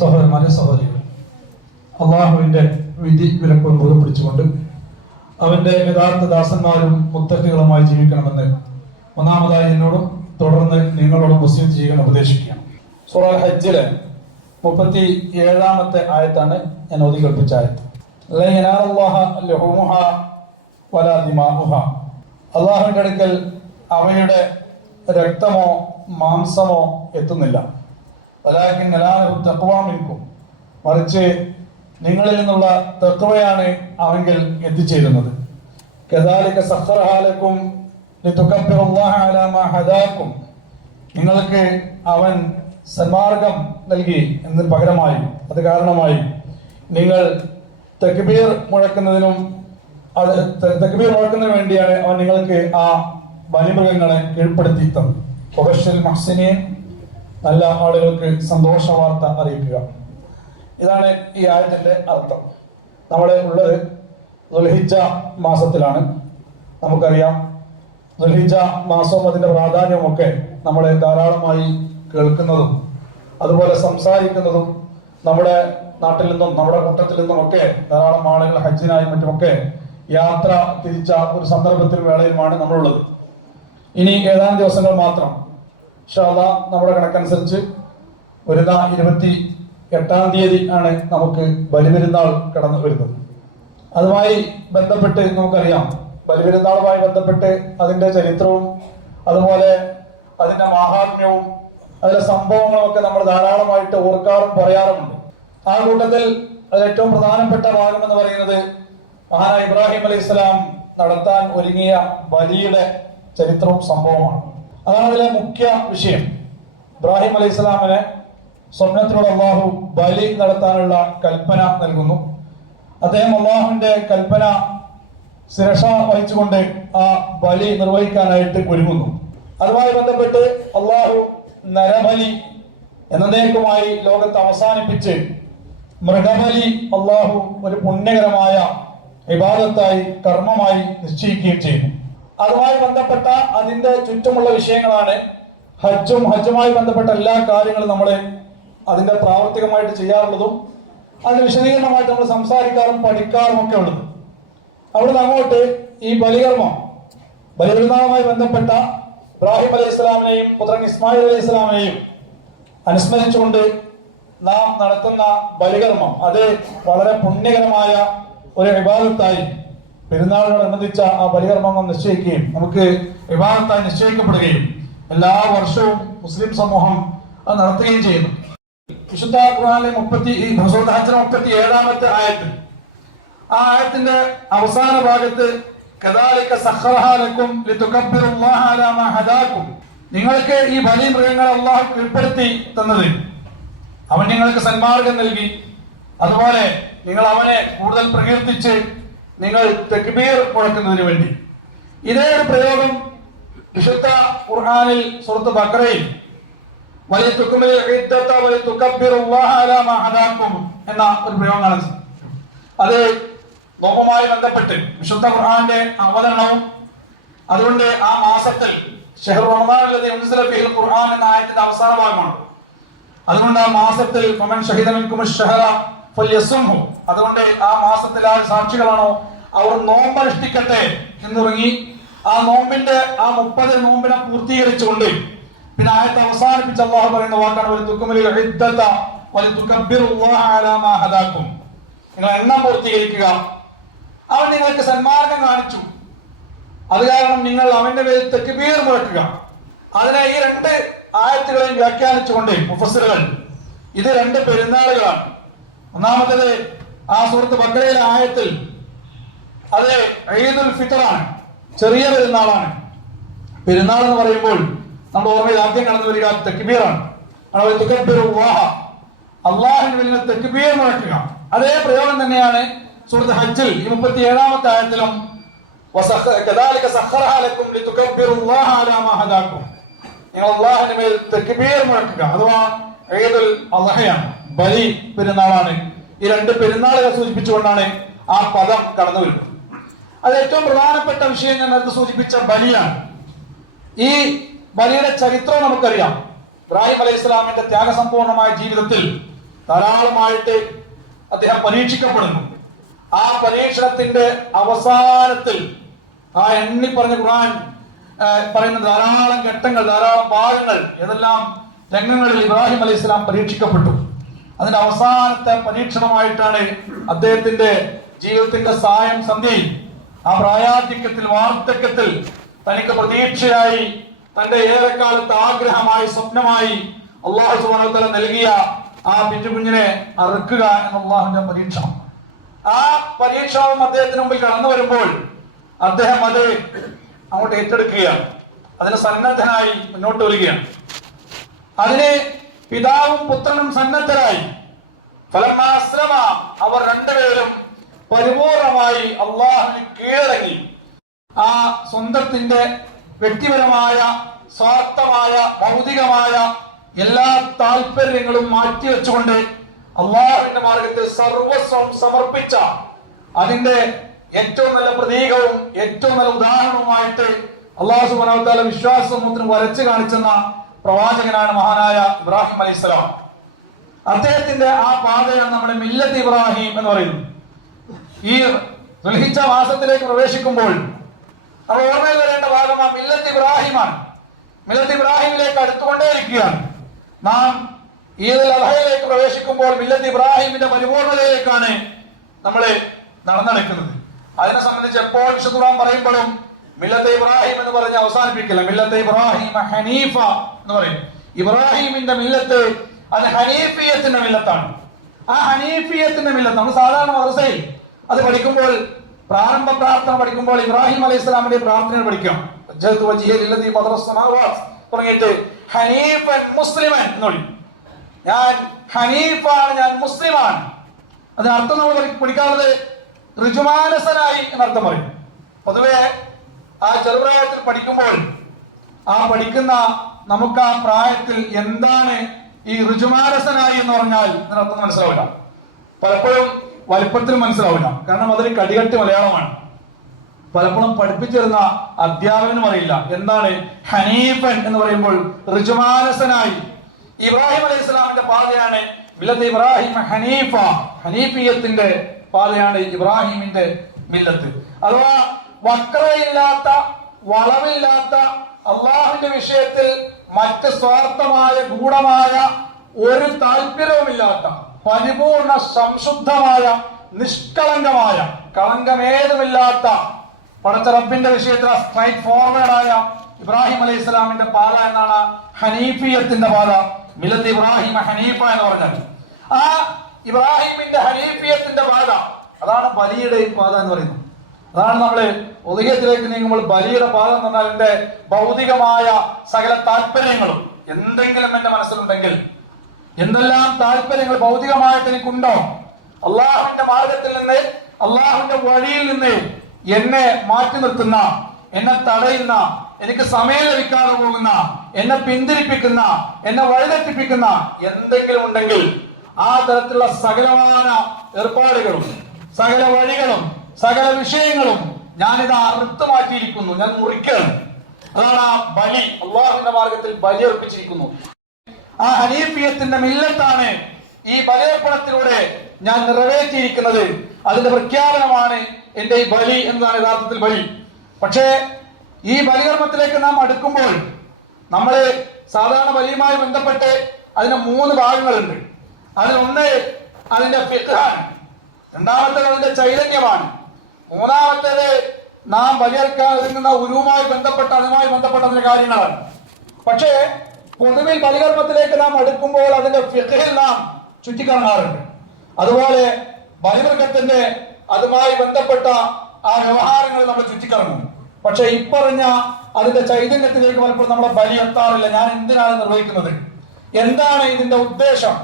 സഹോദരന്മാരെ സഹോദരികൾ, അള്ളാഹുവിന്റെ വിധി വിലക്കുകൾ മുറുകെ പിടിച്ചുകൊണ്ട് അവന്റെ യഥാർത്ഥ ദാസന്മാരും മുത്തഖികളുമായി ജീവിക്കണമെന്ന് ഒന്നാമതായി എന്നോടും തുടർന്ന് നിങ്ങളോടും വസിയത്ത് ചെയ്യാൻ ഉപദേശിക്കുകയാണ്. സൂറ ഹജ്ജിലെ 37-ാമത്തെ ആയത്താണ് ഞാൻ ഓതി കേൾപ്പിച്ച ആയത്ത്. അള്ളാഹുവിന്റെ അടുക്കൽ അവയുടെ രക്തമോ മാംസമോ എത്തുന്നില്ല. മറിച്ച് നിങ്ങളിൽ നിന്നുള്ള തഖ്വയാണ് അവങ്കിൽ എത്തിച്ചേരുന്നത്. നിങ്ങൾക്ക് അവൻ സന്മാർഗം നൽകി എന്നതിന് പകരമായി, അത് കാരണമായി നിങ്ങൾ തക്ബീർ മുഴക്കുന്നതിന് വേണ്ടിയാണ് അവൻ നിങ്ങൾക്ക് ആ ബലിമൃഗങ്ങളെ കീഴ്പ്പെടുത്തി തന്നത്. നല്ല ആളുകൾക്ക് സന്തോഷ വാർത്ത അറിയിക്കുക. ഇതാണ് ഈ ആയത്തിന്റെ അർത്ഥം. നമ്മുടെ ഉള്ളത് ദുൽഹിജ്ജ മാസത്തിലാണ്. നമുക്കറിയാം, ദുൽഹിജ്ജ മാസവും അതിന്റെ പ്രാധാന്യവും ഒക്കെ നമ്മൾ ധാരാളമായി കേൾക്കുന്നതും അതുപോലെ സംസാരിക്കുന്നതും നമ്മുടെ നാട്ടിൽ നിന്നും നമ്മുടെ കൂട്ടത്തിൽ നിന്നും ഒക്കെ ധാരാളം ആളുകൾ ഹജ്ജിനായും മറ്റുമൊക്കെ യാത്ര തിരിച്ച ഒരു സന്ദർഭത്തിലും വേളയിലുമാണ് നമ്മളുള്ളത്. ഇനി ഏതാനും ദിവസങ്ങൾ മാത്രം ഇൻഷാ അല്ലാഹ് നമ്മുടെ കണക്കനുസരിച്ച് വരുന്ന 28-ാം തീയതി ആണ് നമുക്ക് ബലിപെരുന്നാൾ കടന്നു വരുന്നത്. അതുമായി ബന്ധപ്പെട്ട് നമുക്കറിയാം, ബലിപെരുന്നാളുമായി ബന്ധപ്പെട്ട് അതിന്റെ ചരിത്രവും അതുപോലെ അതിന്റെ മാഹാത്മ്യവും അതിലെ സംഭവങ്ങളും ഒക്കെ നമ്മൾ ധാരാളമായിട്ട് ഓർക്കാറും പറയാറുമുണ്ട്. ആ കൂട്ടത്തിൽ അതിൽ ഏറ്റവും പ്രധാനപ്പെട്ട ഭാഗം എന്ന് പറയുന്നത് മഹാനായ ഇബ്രാഹിം അലൈഹിസ്സലാം നടത്താൻ ഒരുങ്ങിയ ബലിയുടെ ചരിത്രവും സംഭവമാണ്. അതാണ് അതിലെ മുഖ്യ വിഷയം. ഇബ്രാഹിം അലൈഹിസ്സലാമിനെ സ്വപ്നത്തിലൂടെ അള്ളാഹു ബലി നടത്താനുള്ള കൽപ്പന നൽകുന്നു. അദ്ദേഹം അള്ളാഹുവിന്റെ കൽപ്പന ശിരസ വഹിച്ചുകൊണ്ട് ആ ബലി നിർവഹിക്കാനായിട്ട് ഒരുങ്ങുന്നു. അതുമായി ബന്ധപ്പെട്ട് അള്ളാഹു നരബലി എന്നേക്കുമായി ലോകത്ത് അവസാനിപ്പിച്ച് മൃഗബലി അള്ളാഹു ഒരു പുണ്യകരമായ ഇബാദത്തായി കർമ്മമായി നിശ്ചയിക്കുകയും ചെയ്യുന്നു. അതുമായി ബന്ധപ്പെട്ട അതിന്റെ ചുറ്റുമുള്ള വിഷയങ്ങളാണ് ഹജ്ജും ഹജ്ജുമായി ബന്ധപ്പെട്ട എല്ലാ കാര്യങ്ങളും നമ്മൾ അതിന്റെ പ്രാവർത്തികമായിട്ട് ചെയ്യാറുള്ളതും അതിന് വിശദീകരണമായിട്ട് നമ്മൾ സംസാരിക്കാറും പഠിക്കാറും ഒക്കെ ഉള്ളത്. അവിടുന്ന് അങ്ങോട്ട് ഈ ബലിപെരുന്നാളുമായി ബന്ധപ്പെട്ട ഇബ്രാഹിം അലൈഹി ഇസ്ലാമിനെയും പുത്രൻ ഇസ്മായിൽ അലൈഹി ഇസ്ലാമിനെയും അനുസ്മരിച്ചുകൊണ്ട് നാം നടത്തുന്ന ബലികർമ്മം അത് വളരെ പുണ്യകരമായ ഒരു ഇബാദത്തായി പെരുന്നാളിനോടനുബന്ധിച്ച ആ ബലികർമ്മം നിശ്ചയിക്കുകയും നമുക്ക് ഇബാദത്തായി നിശ്ചയിക്കപ്പെടുകയും എല്ലാ വർഷവും മുസ്ലിം സമൂഹം അത് നടത്തുകയും ചെയ്യുന്നു. വിശുദ്ധ ഖുർആനിലെ 37-ാമത്തെ ആയത്ത്, ആ ആയത്തിന്റെ അവസാന ഭാഗത്ത് നിങ്ങൾക്ക് ഈ ബലി മൃഗങ്ങളെ അള്ളാഹു കീഴ്പ്പെടുത്തി തന്നത്, അവൻ നിങ്ങൾക്ക് സന്മാർഗം നൽകി, അതുപോലെ നിങ്ങൾ അവനെ കൂടുതൽ പ്രകീർത്തിച്ച് നിങ്ങൾ തക്ബീർ മുഴക്കുന്നതിന് വേണ്ടി. ഇതേ ഒരു പ്രയോഗം വിശുദ്ധ ഖുർആനിൽ സൂറത്ത് ബഖറയിൽ എന്ന ഒരു പ്രയോഗമാണ്. അത് നോമ്പുമായി ബന്ധപ്പെട്ട് വിശുദ്ധ ഖുർആന്റെ അവതരണവും അതുകൊണ്ട് ആ മാസത്തിൽ ഷഹ്റു റമദാൻ അല്ലദീ ഉൻസില ഫീഹിൽ ഖുർആൻ എന്ന ആയത്തിന്റെ അവസാന ഭാഗമാണ്. അതുകൊണ്ട് ആ മാസത്തിൽ ഫമൻ ഷഹിദ മിൻകും അശ്ശഹറ ഫൽയസുംഹു, അതുകൊണ്ട് ആ മാസത്തിൽ ആര് സാക്ഷികളാണോ അവർ നോമ്പനുഷ്ഠിക്കട്ടെ എന്ന് തുടങ്ങി ആ നോമ്പിന്റെ ആ 30 നോമ്പിനെ പൂർത്തീകരിച്ചുകൊണ്ട് പിന്നെ ആയത്ത് അവസാനിപ്പിച്ച് അല്ലാഹു പറയുന്ന വാക്കാണ് നിങ്ങൾ എണ്ണം പൂർത്തീകരിക്കുക, അവൻ നിങ്ങൾക്ക് സന്മാർഗം കാണിച്ചു, അത് കാരണം നിങ്ങൾ അവന്റെ പേരിൽ തക്ബീർ മുഴക്കുക. അതിനെ ഈ 2 ആയത്തുകളെയും വ്യാഖ്യാനിച്ചുകൊണ്ട് മുഫസ്സിറുകൾ ഇത് 2 പെരുന്നാളുകളാണ്. ഒന്നാമത്തേത് ആ സൂറത്ത് ബഖറയിലെ ആയത്തിൽ അത് ഈദുൽ ഫിത്റാണ്, ചെറിയ പെരുന്നാളാണ്. പെരുന്നാൾ എന്ന് പറയുമ്പോൾ നമ്മുടെ ഓർമ്മയിൽ ആദ്യം കടന്നു വരിക തക്ബീറാണ്. അള്ളാഹുവിന്റെ പേരിൽ തക്ബീർ മുഴക്കുക. അതേ പ്രയോഗം തന്നെയാണ് സൂറത്ത് ഹജ്ജിൽ 37-ാമത്തെ ആയത്തിലും നിങ്ങൾ അള്ളാഹുവിന്റെ മേൽ തക്ബീർ മുഴക്കുക. അഥവാ ഈദുൽ അദ്ഹയാണ്, ബലി പെരുന്നാളാണ്. ഈ 2 പെരുന്നാളുകൾ സൂചിപ്പിച്ചുകൊണ്ടാണ് ആ പദം കടന്നു വരുന്നത്. അത് ഏറ്റവും പ്രധാനപ്പെട്ട വിഷയം ഞാൻ നേരത്തെ സൂചിപ്പിച്ച ബലിയാണ്. ഈ ബലിയുടെ ചരിത്രം നമുക്കറിയാം. ഇബ്രാഹിം അലൈഹി ഇസ്ലാമിന്റെ ത്യാഗസമ്പൂർണമായ ജീവിതത്തിൽ ധാരാളമായിട്ട് അദ്ദേഹം പരീക്ഷിക്കപ്പെടുന്നു. ആ പരീക്ഷണത്തിന്റെ അവസാനത്തിൽ ആ എണ്ണി പറഞ്ഞ ഖുർആൻ പറയുന്ന ധാരാളം ഘട്ടങ്ങൾ, ധാരാളം ഭാഗങ്ങൾ, ഏതെല്ലാം രംഗങ്ങളിൽ ഇബ്രാഹിം അലൈഹി സ്വലാം പരീക്ഷിക്കപ്പെട്ടു. അതിന്റെ അവസാനത്തെ പരീക്ഷണമായിട്ടാണ് അദ്ദേഹത്തിന്റെ ജീവിതത്തിന്റെ സായം സന്ധ്യയിൽ, ആ പ്രായാധിക്യത്തിൽ, വാർദ്ധക്യത്തിൽ തനിക്ക് പ്രതീക്ഷയായി, തന്റെ ഏറെക്കാലത്തെ ആഗ്രഹമായി, സ്വപ്നമായി അള്ളാഹു സുബ്ഹാനഹു വ തആല നൽകിയ ആ പിഞ്ചുകുഞ്ഞിനെ അറുക്കുക എന്ന അള്ളാഹുവിന്റെ പരീക്ഷണം. ആ പരീക്ഷണം അദ്ദേഹത്തിന് മുമ്പിൽ കടന്നു വരുമ്പോൾ അദ്ദേഹം അത് അങ്ങോട്ട് ഏറ്റെടുക്കുകയാണ്. അതിന് സന്നദ്ധനായി മുന്നോട്ട് വരികയാണ്. അതിന് പിതാവും പുത്രനും സന്നദ്ധരായി. അവർ രണ്ടുപേരും പരിപൂർണമായി അള്ളാഹുവിന് കീഴടങ്ങി. ആ സ്വന്തത്തിന്റെ വ്യക്തിപരമായ, സ്വാർത്ഥമായ, ഭൗതികമായ എല്ലാ താല്പര്യങ്ങളും മാറ്റിവെച്ചുകൊണ്ട് അള്ളാഹുവിന്റെ മാർഗത്തിൽ സർവസ്വം സമർപ്പിച്ച, അതിന്റെ ഏറ്റവും നല്ല പ്രതീകവും ഏറ്റവും നല്ല ഉദാഹരണവുമായിട്ട് അള്ളാഹു സുബ്ഹാനഹു വ തആല വിശ്വാസ സമൂഹത്തിന് വരച്ചു കാണിച്ചെന്ന പ്രവാചകനാണ് മഹാനായ ഇബ്രാഹിം അലൈഹിസ്സലാം. അദ്ദേഹത്തിന്റെ ആ പാതയാണ് നമ്മുടെ മില്ലത്ത് ഇബ്രാഹിം എന്ന് പറയുന്നത്. ഈ ദുൽഹിജ്ജ മാസത്തിലേക്ക് പ്രവേശിക്കുമ്പോൾ നമ്മൾ ഓർമ്മയിൽ വരേണ്ട ഭാഗം ആ മില്ലത്ത് ഇബ്രാഹിമാണ്. മില്ലത്ത് ഇബ്രാഹിമിലേക്ക് അടുത്തുകൊണ്ടേയിരിക്കുകയാണ്. നാം ഈദുൽ അദ്ഹയിലേക്ക് പ്രവേശിക്കുമ്പോൾ മില്ലത്ത് ഇബ്രാഹിമിന്റെ പരിപൂർണതയിലേക്കാണ് നമ്മൾ നടന്നെടുക്കുന്നത്. അതിനെ സംബന്ധിച്ച് എപ്പോൾ വിശുദ്ധ ഖുർആൻ പറയുമ്പോഴും മില്ലത്ത് ഇബ്രാഹിം എന്ന് പറഞ്ഞ് അവസാനിപ്പിക്കില്ല. മില്ലത്ത് ഇബ്രാഹിം ഹനീഫ എന്ന് പറയും. ഇബ്രാഹിമിന്റെ മില്ലത്ത് അത് ഹനീഫിയത്തിന്റെ മില്ലത്താണ്. ആ ഹനീഫിയത്തിന്റെ മില്ലത്ത് നമ്മൾ സാധാരണ മദ്രസയിൽ അത് പഠിക്കുമ്പോൾ, പ്രാരംഭ പ്രാർത്ഥന പഠിക്കുമ്പോൾ ഇബ്രാഹിം അലൈഹി സ്വലാമിന്റെ പ്രാർത്ഥന പഠിക്കാം. തുടങ്ങിയിട്ട് ഹനീഫൻ മുസ്ലിമൻ എന്ന് പറയും. ഞാൻ ഹനീഫാണ്, ഞാൻ മുസ്ലിമാണ്. അതിനർത്ഥം നമ്മൾ പഠിക്കാറുള്ളത് ഋജുമാനസനായി എന്നർത്ഥം പറയും. പൊതുവെ ആ ചെറുപ്രായത്തിൽ പഠിക്കുമ്പോൾ ആ പഠിക്കുന്ന നമുക്ക് ആ പ്രായത്തിൽ എന്താണ് ഈ ഋജുമാനസനായി എന്ന് പറഞ്ഞാൽ ഇതിനർത്ഥം മനസ്സിലാവില്ല. പലപ്പോഴും വലിപ്പത്തിൽ മനസ്സിലാവില്ല. കാരണം അതൊരു കടികട്ടി മലയാളമാണ്. പലപ്പോഴും പഠിപ്പിച്ചിരുന്ന അധ്യാപകനും അറിയില്ല എന്താണ് ഹനീഫൻ എന്ന് പറയുമ്പോൾ. ഋജുമാനസനായി ഇബ്രാഹിം അലൈഹി സ്വലാമിന്റെ പാതയാണ് മില്ലത്ത് ഇബ്രാഹിം ഹനീഫ. ഹനീഫിയത്തിന്റെ പാതയാണ് ഇബ്രാഹിമിന്റെ മില്ലത്ത്. അഥവാ വക്രയില്ലാത്ത, വളവില്ലാത്ത, അള്ളാഹുവിന്റെ വിഷയത്തിൽ മറ്റ് സ്വാർത്ഥമായ, ഗൂഢമായ ഒരു താല്പര്യവുമില്ലാത്ത, പരിപൂർണ സംശുദ്ധമായ, നിഷ്കളങ്കമായ, കളങ്കമേതുമില്ലാത്ത പടച്ച റബ്ബിന്റെ വിഷയത്തിൽ സ്ട്രൈറ്റ് ഫോർവേഡായ ഇബ്രാഹിം അലൈഹി സ്വലാമിന്റെ പാത എന്നാണ് ഹനീഫിയത്തിന്റെ പാത. മില്ലത്ത് ഇബ്രാഹിം ഹനീഫ എന്ന് പറഞ്ഞാൽ ആ ഇബ്രാഹിമിന്റെ ഹനീഫിയത്തിന്റെ പാത, അതാണ് ബലിയുടെ പാത എന്ന് പറയുന്നത്. അതാണ് നമ്മള് ഉദയത്തിലേക്ക് നീങ്ങുമ്പോൾ ബലിയുടെ പാത എന്ന് പറഞ്ഞാൽ എന്റെ ഭൗതികമായ സകല താല്പര്യങ്ങളും എന്തെങ്കിലും എന്റെ മനസ്സിലുണ്ടെങ്കിൽ, എന്തെല്ലാം താല്പര്യങ്ങൾ ഭൗതികമായിട്ട് എനിക്കുണ്ടോ, അള്ളാഹുവിന്റെ മാർഗത്തിൽ നിന്ന്, അള്ളാഹുവിന്റെ വഴിയിൽ നിന്ന് എന്നെ മാറ്റി നിർത്തുന്ന, എന്നെ തടയുന്ന, എനിക്ക് സമയം ലഭിക്കാതെ പോകുന്ന, എന്നെ പിന്തിരിപ്പിക്കുന്ന, എന്നെ വഴിതെറ്റിപ്പിക്കുന്ന എന്തെങ്കിലും ഉണ്ടെങ്കിൽ ആ തരത്തിലുള്ള സകലമായ ഏർപ്പാടുകളും സകല വഴികളും സകല വിഷയങ്ങളും ഞാനിത് അറുത്ത് മാറ്റിയിരിക്കുന്നു, ഞാൻ മുറിക്കണം. അതാണ് ആ ബലി. അള്ളാഹുവിന്റെ മാർഗത്തിൽ ബലി അർപ്പിച്ചിരിക്കുന്നു. ആ ഹനീഫിയത്തിന്റെ മില്ലത്താണ് ഈ ബലിയർപ്പണത്തിലൂടെ ഞാൻ നിറവേറ്റിയിരിക്കുന്നത്. അതിന്റെ പ്രഖ്യാപനമാണ് എന്റെ ഈ ബലി എന്നതാണ് യഥാർത്ഥത്തിൽ ബലി. പക്ഷേ ഈ ബലികർമ്മത്തിലേക്ക് നാം അടുക്കുമ്പോൾ നമ്മള് സാധാരണ ബലിയുമായി ബന്ധപ്പെട്ട് അതിന് 3 ഭാഗങ്ങളുണ്ട്. അതിലൊന്ന് അതിന്റെ ഫിഖ്ഹാണ്, രണ്ടാമത്തേത് അതിന്റെ ചൈതന്യമാണ്, മൂന്നാമത്തേത് നാം ബലിയർക്കാൻ ഒരുങ്ങുന്ന ഉരുവുമായി ബന്ധപ്പെട്ട, അതുമായി ബന്ധപ്പെട്ട അതിന്റെ കാര്യങ്ങളാണ്. പക്ഷേ പൊതുവിൽ ബലികർമ്മത്തിലേക്ക് നാം അടുക്കുമ്പോൾ അതിന്റെ ഫിഖ്ഹിൽ നാം ചുറ്റിക്കറങ്ങാറുണ്ട്. അതുപോലെ ബലിമൃഗത്തിന്റെ അതുമായി ബന്ധപ്പെട്ട ആ വ്യവഹാരങ്ങൾ നമ്മൾ ചുറ്റിക്കറങ്ങും. പക്ഷെ ഇപ്പറഞ്ഞ അതിന്റെ ചൈതന്യത്തിലേക്ക് പലപ്പോഴും നമ്മളെ ബലി എത്താറില്ല. ഞാൻ എന്തിനാണ് നിർവഹിക്കുന്നത്, എന്താണ് ഇതിന്റെ ഉദ്ദേശം,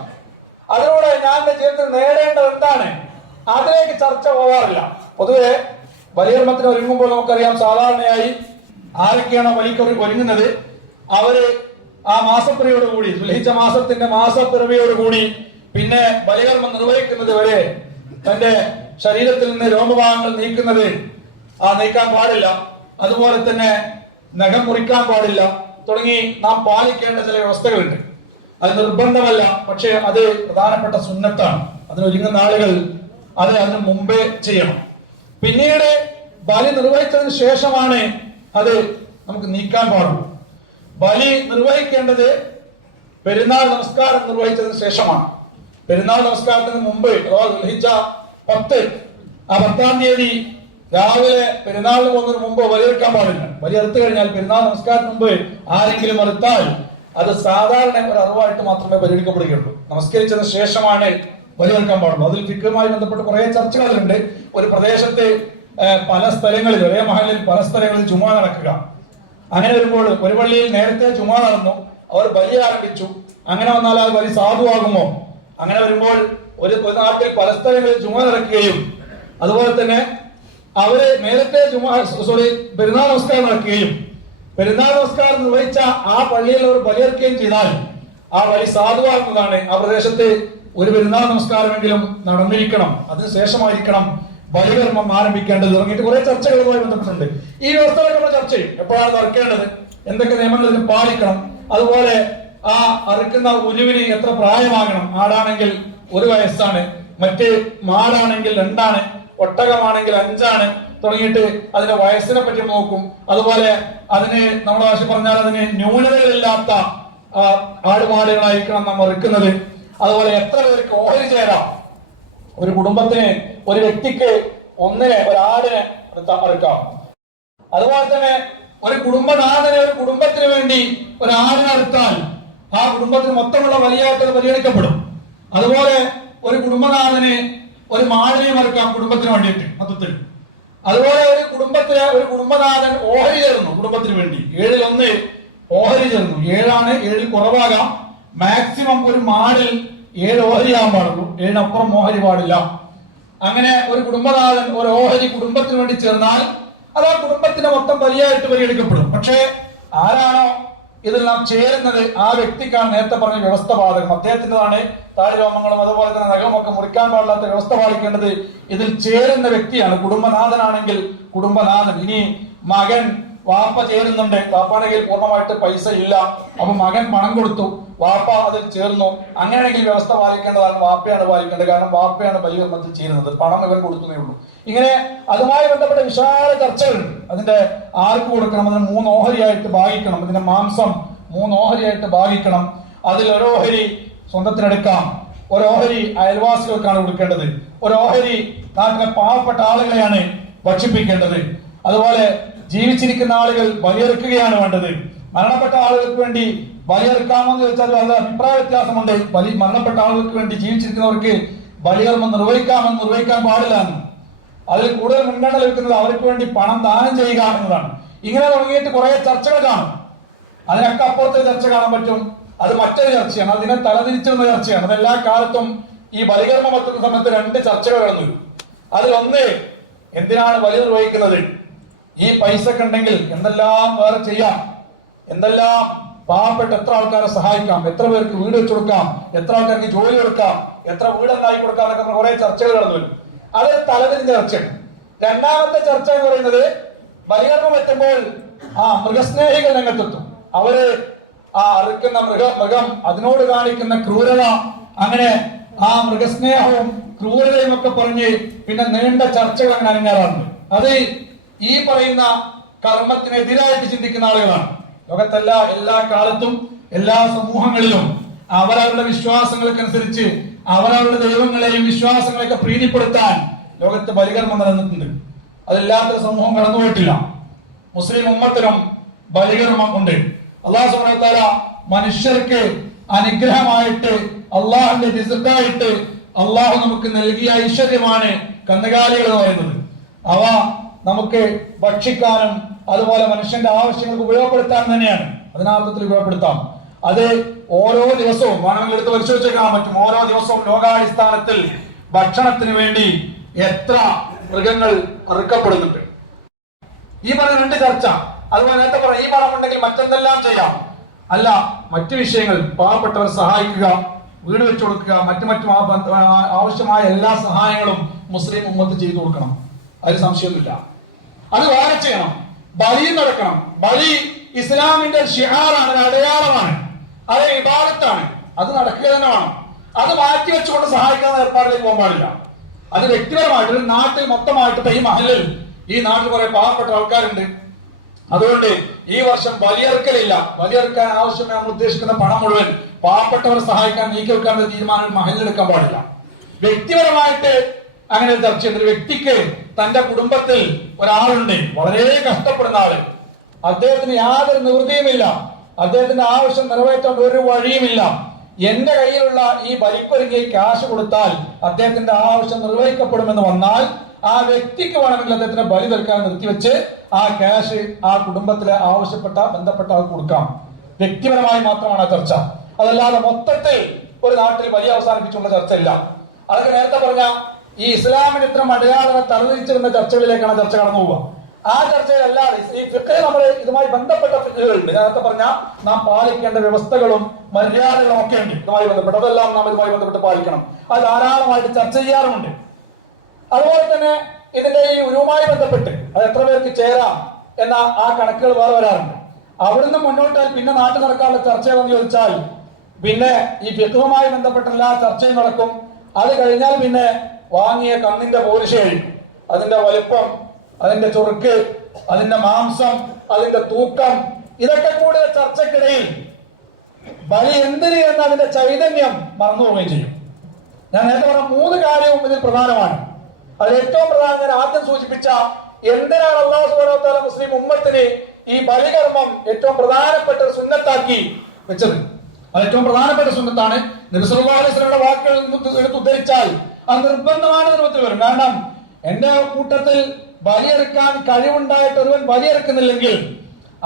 അതിലൂടെ ഞാൻ എന്റെ ജീവിതത്തിൽ നേടേണ്ടത് എന്താണ്, അതിലേക്ക് ചർച്ച പോകാറില്ല. പൊതുവെ ബലികർമ്മത്തിന് ഒരുങ്ങുമ്പോൾ നമുക്കറിയാം, സാധാരണയായി ആരൊക്കെയാണോ ബലിക്ക് ഒരുങ്ങുന്നത് അവര് ആ മാസപ്പിറവിയോടുകൂടി, ദുൽഹിജ്ജ മാസത്തിന്റെ മാസപ്പിറവിയോടുകൂടി പിന്നെ ബലികർമ്മം നിർവഹിക്കുന്നത് വരെ തന്റെ ശരീരത്തിൽ നിന്ന് രോമഭാഗങ്ങൾ നീക്കാൻ പാടില്ല. അതുപോലെ തന്നെ നഖം മുറിക്കാൻ പാടില്ല. തുടങ്ങി നാം പാലിക്കേണ്ട ചില വ്യവസ്ഥകളുണ്ട്. അത് നിർബന്ധമല്ല, പക്ഷെ അത് പ്രധാനപ്പെട്ട സുന്നത്താണ്. അതിനൊരുങ്ങുന്ന ആളുകൾ അതിന് മുമ്പേ ചെയ്യണം. പിന്നീട് ബലി നിർവഹിച്ചതിന് ശേഷമാണ് അത് നമുക്ക് നീക്കാൻ പാടുള്ളൂ. ബലി നിർവഹിക്കേണ്ടത് പെരുന്നാൾ നമസ്കാരം നിർവഹിച്ചതിന് ശേഷമാണ്. പെരുന്നാൾ നമസ്കാരത്തിന് മുമ്പ് അഥവാ ദുൽഹിജ്ജ 10 ആ 10-ാം തീയതി രാവിലെ പെരുന്നാളിന് പോകുന്നതിന് മുമ്പ് ബലിയെടുക്കാൻ പാടില്ല. ബലി അറുത്തു കഴിഞ്ഞാൽ പെരുന്നാൾ നമസ്കാരത്തിന് മുമ്പ് ആരെങ്കിലും അറുത്താൽ അത് സാധാരണ ഒരു അറിവായിട്ട് മാത്രമേ ബലിയെടുക്കപ്പെടുകയുള്ളൂ. നമസ്കരിച്ചതിന് ശേഷമാണ് ബലിയെടുക്കാൻ പാടുള്ളൂ. അതിൽ ഫിഖുമായി ബന്ധപ്പെട്ട് കുറെ ചർച്ചകളുണ്ട്. ഒരു പ്രദേശത്ത് പല സ്ഥലങ്ങളിൽ, ഒരേ മഹലിൽ പല സ്ഥലങ്ങളിൽ ജുമാ നടക്കുക. അങ്ങനെ വരുമ്പോൾ ഒരു പള്ളിയിൽ നേരത്തെ ജുമാ നടന്നു, അവർ ബലി ആരംഭിച്ചു. അങ്ങനെ വന്നാൽ അത് ബലി സാധുവാകുമോ? അങ്ങനെ വരുമ്പോൾ ഒരു നാട്ടിൽ പല സ്ഥലങ്ങളിൽ ജുമാ നടക്കുകയും അതുപോലെ തന്നെ അവര് നേരത്തെ പെരുന്നാൾ നമസ്കാരം നടക്കുകയും പെരുന്നാൾ നമസ്കാരം നിർവഹിച്ച ആ പള്ളിയിൽ അവർ ബലിയെടുക്കുകയും ചെയ്താൽ ആ ബലി സാധുവാകുന്നതാണ്. ആ പ്രദേശത്ത് ഒരു പെരുന്നാൾ നമസ്കാരമെങ്കിലും നടന്നിരിക്കണം, അതിനുശേഷമായിരിക്കണം ബലികർമ്മം ആരംഭിക്കേണ്ടത്. തുടങ്ങിയിട്ട് കുറെ ചർച്ചകളുമായി ബന്ധപ്പെട്ടുണ്ട്. ഈ വ്യവസ്ഥകളൊക്കെ നമ്മൾ ചർച്ച ചെയ്യും. എപ്പോഴാണ് നടക്കേണ്ടത്, എന്തൊക്കെ നിയമങ്ങൾ ഇതിന് പാലിക്കണം, അതുപോലെ ആ അറുക്കുന്ന ഉരുവിന് എത്ര പ്രായമാകണം. ആടാണെങ്കിൽ 1 വയസ്സാണ്, മറ്റ് മാടാണെങ്കിൽ 2 ആണ്, ഒട്ടകമാണെങ്കിൽ 5 ആണ്, തുടങ്ങിയിട്ട് അതിന്റെ വയസ്സിനെ പറ്റി നോക്കും. അതുപോലെ അതിന് നമ്മുടെ ഭാഷ പറഞ്ഞാൽ അതിന് ന്യൂനതകളില്ലാത്ത ആടുമാടുകളായിരിക്കണം നാം അറുക്കുന്നത്. അതുപോലെ എത്ര പേർക്ക് ഓഹരി ചേരാം, ഒരു കുടുംബത്തിന്, ഒരു വ്യക്തിക്ക് ഒരാടിനെ അറുക്കാം. അതുപോലെ തന്നെ ഒരു കുടുംബനാഥനെ ഒരു കുടുംബത്തിന് വേണ്ടി ഒരു ആടിനെ അറുത്താൽ ആ കുടുംബത്തിന് മൊത്തമുള്ള വലിയായിട്ട് പരിഗണിക്കപ്പെടും. അതുപോലെ ഒരു കുടുംബനാഥന് ഒരു മാടിനെയും അറുക്കാം കുടുംബത്തിന് വേണ്ടിയിട്ട് മൊത്തത്തിൽ. അതുപോലെ ഒരു കുടുംബനാഥൻ ഓഹരി ചേർന്നു കുടുംബത്തിന് വേണ്ടി, 7-1 ഓഹരി ചേർന്നു. 7 ആണ്, 7-ൽ കുറവാകാം. മാക്സിമം ഒരു മാടിൽ 7 ഓഹരിയാകാൻ പാടുള്ളൂ, 7-നപ്പുറം ഓഹരി പാടില്ല. അങ്ങനെ ഒരു കുടുംബനാഥൻ ഒരു ഓഹരി കുടുംബത്തിന് വേണ്ടി ചേർന്നാൽ അത് ആ കുടുംബത്തിന്റെ മൊത്തം ബലിയായിട്ട് പരിഗണിക്കപ്പെടും. പക്ഷേ ആരാണോ ഇതെല്ലാം ചേരുന്നത് ആ വ്യക്തിക്കാണ് നേരത്തെ പറഞ്ഞ വ്യവസ്ഥ ബാധകം. അദ്ദേഹത്തിൻ്റെതാണ് താടിരോമങ്ങളും അതുപോലെ തന്നെ നഖമൊക്കെ മുറിക്കാൻ പാടില്ലാത്ത വ്യവസ്ഥ പാലിക്കേണ്ടത് ഇതിൽ ചേരുന്ന വ്യക്തിയാണ്. കുടുംബനാഥനാണെങ്കിൽ കുടുംബനാഥൻ. ഇനി മകൻ, വാപ്പ ചേരുന്നുണ്ട്, വാപ്പാന്റെ കയ്യിൽ പൂർണ്ണമായിട്ട് പൈസ ഇല്ല, അപ്പൊ മകൻ പണം കൊടുത്തു, വാപ്പ അതിൽ ചേർന്നു, അങ്ങനെയാണെങ്കിൽ വ്യവസ്ഥ പാലിക്കേണ്ടതാണ് വാപ്പയാണ് പാലിക്കേണ്ടത്. കാരണം വാപ്പയാണ് ബലികർമ്മത്തിൽ ചേരുന്നത്, പണം ഇവൻ കൊടുക്കുന്നേ ഉള്ളൂ. ഇങ്ങനെ അതുമായി ബന്ധപ്പെട്ട വിശാല ചർച്ചകളുണ്ട്. അതിന്റെ ആർക്ക് കൊടുക്കണം, അതിന് 3 ഓഹരിയായിട്ട് ഭാഗിക്കണം, ഇതിന്റെ മാംസം 3 ഓഹരിയായിട്ട് ഭാഗിക്കണം. അതിൽ ഒരു ഓഹരി സ്വന്തത്തിനെടുക്കാം, ഒരു ഓഹരി അയൽവാസികൾക്കാണ് കൊടുക്കേണ്ടത്, ഒരു ഓഹരി നാട്ടിലെ പാവപ്പെട്ട ആളുകളെയാണ് ഭക്ഷിപ്പിക്കേണ്ടത്. അതുപോലെ ജീവിച്ചിരിക്കുന്ന ആളുകൾ ബലിയെടുക്കുകയാണ് വേണ്ടത്. മരണപ്പെട്ട ആളുകൾക്ക് വേണ്ടി ബലിയെടുക്കാമെന്ന് ചോദിച്ചാൽ അത് അഭിപ്രായ വ്യത്യാസമുണ്ട്. മരണപ്പെട്ട ആളുകൾക്ക് വേണ്ടി ജീവിച്ചിരിക്കുന്നവർക്ക് ബലികർമ്മം നിർവഹിക്കാൻ പാടില്ല എന്ന്. അതിൽ കൂടുതൽ മുൻഗണന ലഭിക്കുന്നത് അവർക്ക് വേണ്ടി പണം ദാനം ചെയ്യുക എന്നതാണ്. ഇങ്ങനെ തുടങ്ങിയിട്ട് കുറെ ചർച്ചകൾ കാണും. അതിനൊക്കെ അപ്പുറത്തെ ചർച്ച കാണാൻ പറ്റും. അത് മറ്റൊരു ചർച്ചയാണ്, അതിനെ തലതിരിച്ചിരുന്ന ചർച്ചയാണ്. അതെല്ലാ കാലത്തും ഈ ബലികർമ്മം എത്തുന്ന സമയത്ത് 2 ചർച്ചകൾ കടന്നു വരും. അതിലൊന്ന്, എന്തിനാണ് ബലി നിർവഹിക്കുന്നത്? ഈ പൈസ ഒക്കെ ഉണ്ടെങ്കിൽ എന്തെല്ലാം വേറെ ചെയ്യാം, എന്തെല്ലാം പാവപ്പെട്ട എത്ര ആൾക്കാരെ സഹായിക്കാം, എത്ര പേർക്ക് വീട് വെച്ചു കൊടുക്കാം, എത്ര ആൾക്കാർക്ക് ജോലി കൊടുക്കാം, എത്ര വീടുണ്ടാക്കി കൊടുക്കാം എന്നൊക്കെ കുറെ ചർച്ചകൾ കടന്നു വരും. അത് തലതിരിഞ്ഞ ചർച്ചയാണ്. രണ്ടാമത്തെ ചർച്ച എന്ന് പറയുന്നത് ബലികർമ്മം എത്തുമ്പോൾ മൃഗസ്നേഹികൾ രംഗത്തെത്തും. അവര് അറുക്കുന്ന മൃഗം അതിനോട് കാണിക്കുന്ന ക്രൂരത, അങ്ങനെ മൃഗസ്നേഹവും ക്രൂരതയും ഒക്കെ പറഞ്ഞ് പിന്നെ നീണ്ട ചർച്ചകൾ അങ്ങനെ അരങ്ങേറാറുണ്ട്. അത് ഈ പറയുന്ന കർമ്മത്തിനെതിരായിട്ട് ചിന്തിക്കുന്ന ആളുകളാണ്. എല്ലാ കാലത്തും എല്ലാ സമൂഹങ്ങളിലും അവരവരുടെ വിശ്വാസങ്ങൾക്കനുസരിച്ച് അവരവരുടെ ദൈവങ്ങളെയും വിശ്വാസങ്ങളെയൊക്കെ പ്രീതിപ്പെടുത്താൻ ലോകത്ത് ബലികർമ്മം നടന്നിട്ടുണ്ട്. അതില്ലാത്തൊരു സമൂഹം കടന്നുപോയിട്ടില്ല. മുസ്ലിം ഉമ്മത്തിനും ബലികർമ്മം ഉണ്ട്. അല്ലാഹു സുബ്ഹാനഹു വ തആല മനുഷ്യർക്ക് അനുഗ്രഹമായിട്ട്, അള്ളാഹുവിന്റെ റിസ്ഖായിട്ട് അള്ളാഹു നമുക്ക് നൽകിയ ഐശ്വര്യമാണ് കന്നുകാലികൾ എന്ന് പറയുന്നത്. അവ നമുക്ക് ഭക്ഷിക്കാനും അതുപോലെ മനുഷ്യന്റെ ആവശ്യങ്ങൾക്ക് ഉപയോഗപ്പെടുത്താൻ തന്നെയാണ്. അതിനർത്ഥത്തിൽ ഉപയോഗപ്പെടുത്താം. അത് ഓരോ ദിവസവും വേണമെങ്കിൽ എടുത്ത് പരിശോധിക്കാൻ പറ്റും. ഓരോ ദിവസവും ലോകാടിസ്ഥാനത്തിൽ ഭക്ഷണത്തിന് വേണ്ടി എത്ര മൃഗങ്ങൾ അറുക്കപ്പെടുന്നുണ്ട്. ഈ പറഞ്ഞ 2 ചർച്ച. അതുപോലെ നേരത്തെ പറയാം, ഈ പണം ഉണ്ടെങ്കിൽ മറ്റെന്തെല്ലാം ചെയ്യാം. അല്ല, മറ്റു വിഷയങ്ങൾ, പാവപ്പെട്ടവർ സഹായിക്കുക, വീട് വെച്ചു കൊടുക്കുക, മറ്റു ആവശ്യമായ എല്ലാ സഹായങ്ങളും മുസ്ലിം ഉമ്മത്ത് ചെയ്തു കൊടുക്കണം. അതിൽ സംശയമൊന്നുമില്ല. അത് വേറെ ചെയ്യണം. ബലി നടക്കണം. ബലി ഇസ്ലാമിന്റെ ഷിആറാണ്, അടയാളമാണ്, അത് ഇബാദത്താണ്. അത് നടക്കുക തന്നെ വേണം. അത് മാറ്റി വെച്ചുകൊണ്ട് സഹായിക്കാവുന്ന ഏർപ്പാടിലേക്ക് പോകാൻ പാടില്ല. അത് വ്യക്തിപരമായിട്ട് നാട്ടിൽ മൊത്തമായിട്ട് ഈ മഹലിൽ ഈ നാട്ടിൽ കുറെ പാവപ്പെട്ട ആൾക്കാരുണ്ട്. അതുകൊണ്ട് ഈ വർഷം ബലിയർക്കലില്ല. ബലിയർക്കാൻ ആവശ്യമായി നമ്മൾ ഉദ്ദേശിക്കുന്ന പണം മുഴുവൻ പാവപ്പെട്ടവരെ സഹായിക്കാൻ നീക്കി വെക്കാൻ തീരുമാനം മഹലിലെടുക്കാൻ പാടില്ല. വ്യക്തിപരമായിട്ട് അങ്ങനെ ചർച്ച ഒരു വ്യക്തിക്ക് തന്റെ കുടുംബത്തിൽ ഒരാളുണ്ട്, വളരെ കഷ്ടപ്പെടുന്ന ആള്, അദ്ദേഹത്തിന് യാതൊരു നിവൃത്തിയുമില്ല, അദ്ദേഹത്തിന്റെ ആവശ്യം നിറവേറ്റാൻ ഒരു വഴിയുമില്ല. എന്റെ കയ്യിലുള്ള ഈ ബലിക്കൊരുങ്ങി ക്യാഷ് കൊടുത്താൽ അദ്ദേഹത്തിന്റെ ആവശ്യം നിർവഹിക്കപ്പെടുമെന്ന് വന്നാൽ ആ വ്യക്തിക്ക് വേണമെങ്കിൽ അദ്ദേഹത്തിന്റെ ബലി തൽക്കാൻ നിർത്തിവെച്ച് ആ ക്യാഷ് ആ കുടുംബത്തിലെ ബന്ധപ്പെട്ട ആൾക്ക് കൊടുക്കാം. വ്യക്തിപരമായി മാത്രമാണ് ചർച്ച. അതല്ലാതെ മൊത്തത്തിൽ ഒരു നാട്ടിൽ ബലി അവസാനിപ്പിച്ചുള്ള ചർച്ച ഇല്ല. അതൊക്കെ നേരത്തെ പറഞ്ഞ ഈ ഇസ്ലാമിന് ഇത്തരം അടയാളങ്ങൾ തലതിരിച്ചിരുന്ന ചർച്ചകളിലേക്കാണ് ചർച്ച കടന്നു പോവുക. ആ ചർച്ചയിലല്ലാതെ ഈ ഫിഖ് നമ്മൾ ഇതുമായി ബന്ധപ്പെട്ട ഫിഖുകളുണ്ട്. നേരത്തെ പറഞ്ഞ നാം പാലിക്കേണ്ട വ്യവസ്ഥകളും മര്യാദകളും ഒക്കെ ഉണ്ട് ഇതുമായി ബന്ധപ്പെട്ട്. അതെല്ലാം നാം ഇതുമായി ബന്ധപ്പെട്ട് പാലിക്കണം. അത് ധാരാളമായിട്ട് ചർച്ച ചെയ്യാറുമുണ്ട്. അതുപോലെ തന്നെ ഇതിന്റെ ഈ ഉരുവുമായി ബന്ധപ്പെട്ട് അത് എത്ര പേർക്ക് ചേരാം എന്ന ആ കണക്കുകൾ വേറെ വരാറുണ്ട്. അവിടുന്ന് മുന്നോട്ടാൽ പിന്നെ നാട്ടിൽ നടക്കാനുള്ള ചർച്ച ഏതെന്ന് ചോദിച്ചാൽ പിന്നെ ഈ ഫിഖുമായി ബന്ധപ്പെട്ട എല്ലാ ചർച്ചയും നടക്കും. അത് കഴിഞ്ഞാൽ പിന്നെ വാങ്ങിയ കന്നിന്റെ പോരിശ കഴിക്കും. അതിന്റെ വലിപ്പം, അതിന്റെ ചൊറുക്ക്, അതിന്റെ മാംസം, അതിന്റെ തൂക്കം, ഇതൊക്കെ കൂടെ ചർച്ചക്കിടയിൽ ബലി എന്തിന് എന്ന അതിന്റെ ചൈതന്യം മറന്നു പോവുകയും ചെയ്യും. ഞാൻ നേരത്തെ പറഞ്ഞ 3 കാര്യവും ഇതിൽ പ്രധാനമാണ്. അതിൽ ഏറ്റവും പ്രധാനം ഞാൻ ആദ്യം സൂചിപ്പിച്ച എന്തിനാണ് അല്ലാഹു സുബ്ഹാനഹു വ തആല മുസ്ലിം ഉമ്മത്തിന് ഈ ബലികർമ്മം ഏറ്റവും പ്രധാനപ്പെട്ട സുന്നത്താക്കി വെച്ചത്. അത് ഏറ്റവും പ്രധാനപ്പെട്ട സുന്നത്താണ്. നബി സല്ലല്ലാഹു അലൈഹി വസല്ലമയുടെ വാക്കുകൾ എടുത്ത് ഉദ്ധരിച്ചാൽ അത് നിർബന്ധமான രൂപത്തിൽ വരും. കാരണം എന്റെ കൂട്ടത്തിൽ ബലിയെടുക്കാൻ കഴിവുണ്ടായിട്ട് ഒരുവൻ ബലിയെടുക്കുന്നില്ലെങ്കിൽ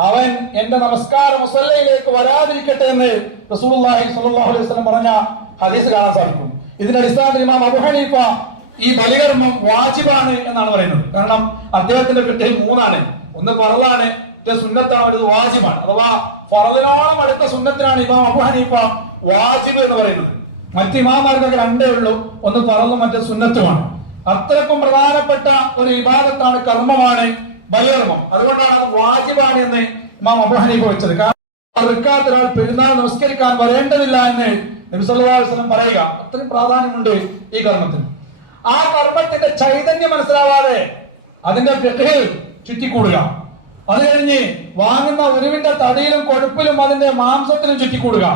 അവൻ എന്റെ നമസ്കാര മുസല്ലയിലേക്ക് വരാതിരിക്കട്ടെ എന്ന് റസൂലുള്ളാഹി സ്വല്ലല്ലാഹു അലൈഹി വസല്ലം പറഞ്ഞ ഹദീസ് കാണാൻ സാധിക്കും. ഇതിന്റെ അടിസ്ഥാനത്തിൽ ഇമാം അബൂ ഹനീഫ ഈ ബലികർമ്മം വാജിബാണ് എന്നാണ് പറയുന്നത്. കാരണം അദ്ദേഹത്തിന്റെ ഫിഖ്ഹിൽ 3 ആണ്. ഒന്ന് ഫർളാണ്, സുന്നത്താണ്, ഇത് വാജിബാണ്. അഥവാ ഫർളിനോളം അടുത്ത സുന്നത്തിനാണ് ഇമാം അബൂ ഹനീഫ വാജിബ് എന്ന് പറയുന്നത്. മറ്റ് ഇമാമാർക്കൊക്കെ 2 ഉള്ളൂ, ഒന്ന് ഫർളും മറ്റേ സുന്നത്തുമാണ്. അത്രക്കും പ്രധാനപ്പെട്ട ഒരു ഇബാദത്താണ്, കർമ്മമാണ് ബലികർമ്മം. അതുകൊണ്ടാണ് അത് വാജിബാണ് എന്ന് ഇമാം അബൂ ഹനീഫ വെച്ചത്. കാരണം ഒരാൾ പെരുന്നാൾ നമസ്കരിക്കാൻ വരേണ്ടതില്ല എന്ന് നബി സല്ലല്ലാഹു അലൈഹി വസല്ലം പറയുക. അത്രയും പ്രാധാന്യമുണ്ട് ഈ കർമ്മത്തിന്. ആ കർമ്മത്തിന്റെ ചൈതന്യം മനസ്സിലാവാതെ അതിന്റെ ഫിഖ്ഹിൽ ചുറ്റിക്കൂടുക, അത് കഴിഞ്ഞ് വാങ്ങുന്ന ഉരുവിന്റെ തടിയിലും കൊഴുപ്പിലും അതിന്റെ മാംസത്തിലും ചുറ്റിക്കൂടുക,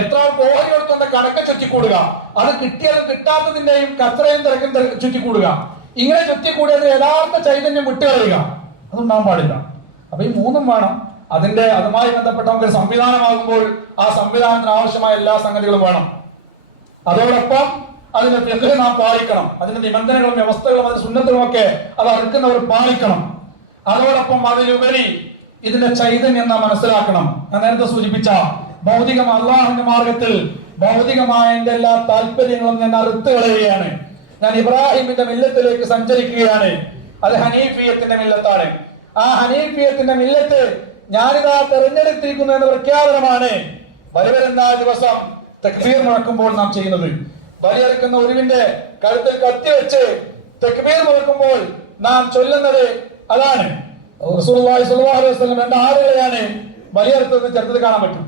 എത്ര കോഴി കൊടുത്തുള്ള കണക്ക് ചുറ്റിക്കൂടുക, അത് കിട്ടിയതും കിട്ടാത്തതിന്റെയും കച്ചറയും തിരക്കും ചുറ്റിക്കൂടുക, ഇങ്ങനെ ചുറ്റിക്കൂടിയത് യഥാർത്ഥ ചൈതന്യം വിട്ടുകളയുക, അതുണ്ടാകാൻ പാടില്ല. അപ്പൊ ഈ 3 വേണം. അതുമായി ബന്ധപ്പെട്ട നമുക്ക് സംവിധാനമാകുമ്പോൾ ആ സംവിധാനത്തിന് ആവശ്യമായ എല്ലാ സംഗതികളും വേണം. അതോടൊപ്പം അതിന്റെ ഫിഖ് നാം പാലിക്കണം. അതിന്റെ നിബന്ധനകളും വ്യവസ്ഥകളും അതിന്റെ സുന്നത്തും ഒക്കെ അത് അടുക്കുന്നവർ പാലിക്കണം. അതോടൊപ്പം അതിലുപരി ഇതിന്റെ ചൈതന്യം നാം മനസ്സിലാക്കണം. ഞാൻ നേരത്തെ സൂചിപ്പിച്ച അള്ളാഹുവിന്റെ മാർഗത്തിൽ ഭൗതികമായ എന്റെ എല്ലാ താല്പര്യങ്ങളും ഞാൻ അറുത്ത് കളയുകയാണ്. ഞാൻ ഇബ്രാഹിമിന്റെ മില്ലത്തിലേക്ക് സഞ്ചരിക്കുകയാണ്. അത് ഹനീഫിയത്തിന്റെ മില്ലത്താണ്. ആ ഹനീഫിയത്തിന്റെ മില്ലത്ത് ഞാനിതാ തെരഞ്ഞെടുത്തിരിക്കുന്നു എന്ന പ്രഖ്യാപനമാണ് വരുന്ന ദിവസം തക്ബീർ മുഴക്കുമ്പോൾ നാം ചെയ്യുന്നത്. ബലിയെടുക്കുന്ന ഒരുവിന്റെ കഴുത്തിൽ കത്തി വെച്ച് തക്ബീർ മുഴക്കുമ്പോൾ നാം ചൊല്ലുന്നത് അതാണ്. റസൂലുള്ളാഹി സ്വല്ലല്ലാഹു അലൈഹി വസല്ലം 2 ആളുകളെയാണ് ബലിയെടുത്തത് ചരിത്രത്തിൽ കാണാൻ പറ്റും.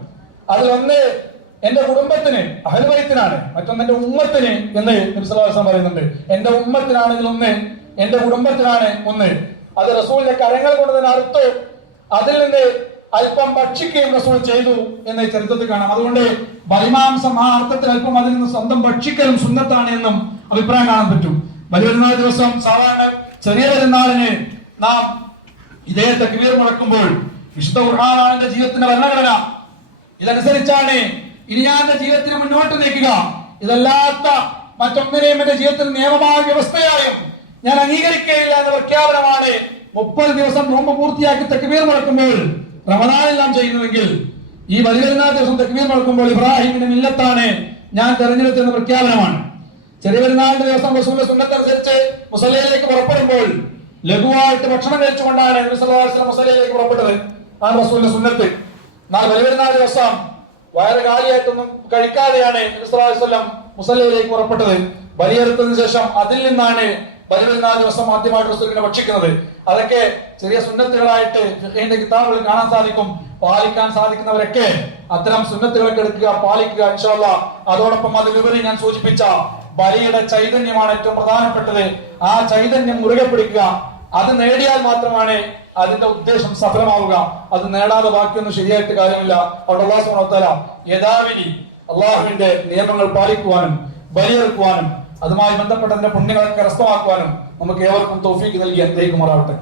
അതിലൊന്ന് എന്റെ കുടുംബത്തിന് അഹ്ലു ബൈത്തിനാണ്, മറ്റൊന്ന് എന്റെ ഉമ്മത്തിന് എന്ന് നബി സല്ലല്ലാഹു അലൈഹി വസല്ലം പറയുന്നുണ്ട്. എന്റെ ഉമ്മത്തിനാണ് ഇതിലൊന്ന്, എന്റെ കുടുംബത്തിനാണ് ഒന്ന്. അത് റസൂലിന്റെ കരങ്ങൾ കൊണ്ട് തന്നെ അറുത്തു, അതിൽ നിന്ന് അല്പം ഭക്ഷിക്കുകയും റസൂൽ ചെയ്തു എന്ന് ചരിത്രത്തിൽ കാണാം. അതുകൊണ്ട് ബലിമാംസം ആ അർത്ഥത്തിൽ അല്പം അതിൽ നിന്ന് സ്വന്തം ഭക്ഷിക്കലും സുന്നത്താണ് എന്നും അഭിപ്രായം കാണാൻ പറ്റും. ബലിപെരുന്നാൾ ദിവസം സാധാരണ ചെറിയ പെരുന്നാളിന് നാം ഇതേ തക്ബീർ മുഴക്കുമ്പോൾ വിശുദ്ധ ഖുർആനാണ് എന്റെ ജീവിതത്തിന്റെ ഭരണഘടന, ഇതനുസരിച്ചാണ് ഇനി ഞാൻ എന്റെ ജീവിതത്തിന് മുന്നോട്ട് നീക്കുക, ഇതല്ലാത്ത മറ്റൊന്നിനെയും എന്റെ ജീവിതത്തിൽ നിയമമായ വ്യവസ്ഥയായും ഞാൻ അംഗീകരിക്കുകയില്ല എന്ന പ്രഖ്യാപനമാണ് 30 ദിവസം നോമ്പ് പൂർത്തിയാക്കി തക്ബീർ മുഴക്കുമ്പോൾ റമദാനിൽ നാം ചെയ്യുന്നുവെങ്കിൽ ഈ ബലിപെരുന്നാൾ ദിവസം തക്ബീർ മുഴക്കുമ്പോൾ ഇബ്രാഹിമിന്റെ മില്ലത്താണ് ഞാൻ തെരഞ്ഞെടുത്തെന്ന പ്രഖ്യാപനമാണ്. ചെറിയ പെരുന്നാളിന്റെ ദിവസം റസൂലിന്റെ സുന്നത്തനുസരിച്ച് മുസല്ലയിലേക്ക് പുറപ്പെടുമ്പോൾ ലഘുവായിട്ട് ഭക്ഷണം കഴിച്ചുകൊണ്ടാണ് നബി സല്ലല്ലാഹു അലൈഹി വസല്ലം മുസല്ലയിലേക്ക് പുറപ്പെട്ടത്. ആ റസൂലിന്റെ സുന്നത്ത്. എന്നാൽ ബലിപെരുന്നാൾ ദിവസം വയറ് കാലിയായിട്ടൊന്നും കഴിക്കാതെയാണ് നബി സല്ലല്ലാഹു അലൈഹി വസല്ലം മുസല്ലയിലേക്ക് പുറപ്പെട്ടത്. ബലിയെടുത്തതിനു ശേഷം അതിൽ നിന്നാണ് ബലിപെരുന്നാൾ ദിവസം ആദ്യമായിട്ട് റസൂലിനെ ഭക്ഷിക്കുന്നത്, അതൊക്കെ ചെറിയ സുന്നത്തുകളായിട്ട് ഫിഖഹിന്റെ കിതാബുകളിൽ കാണാൻ സാധിക്കും. പാലിക്കാൻ സാധിക്കുന്നവരൊക്കെ അത്തരം സുന്നത്തുകളൊക്കെ എടുക്കുക, പാലിക്കുക ഇൻഷാ അല്ലാഹ്. അതോടൊപ്പം അതിലുപരി ഞാൻ സൂചിപ്പിച്ച ബലിയുടെ ചൈതന്യമാണ് ഏറ്റവും പ്രധാനപ്പെട്ടത്. ആ ചൈതന്യം മുറുകെ പിടിക്കുക. അത് നേടിയാൽ മാത്രമാണ് അതിന്റെ ഉദ്ദേശം സഫലമാവുക. അത് നേടാതെ ബാക്കിയൊന്നും ശരിയായിട്ട് കാര്യമില്ല. അവിടെ അല്ലാഹു സുബ്ഹാനഹു വ തആല യഥാവിധി അള്ളാഹുവിന്റെ നിയമങ്ങൾ പാലിക്കുവാനും ബലിയെടുക്കുവാനും അതുമായി ബന്ധപ്പെട്ടതിന്റെ പുണ്യങ്ങളൊക്കെ കരസ്ഥമാക്കുവാനും നമുക്ക് ഏവർക്കും തൗഫീഖ് നൽകി അനുഗ്രഹിക്കുമാറാവട്ടെ.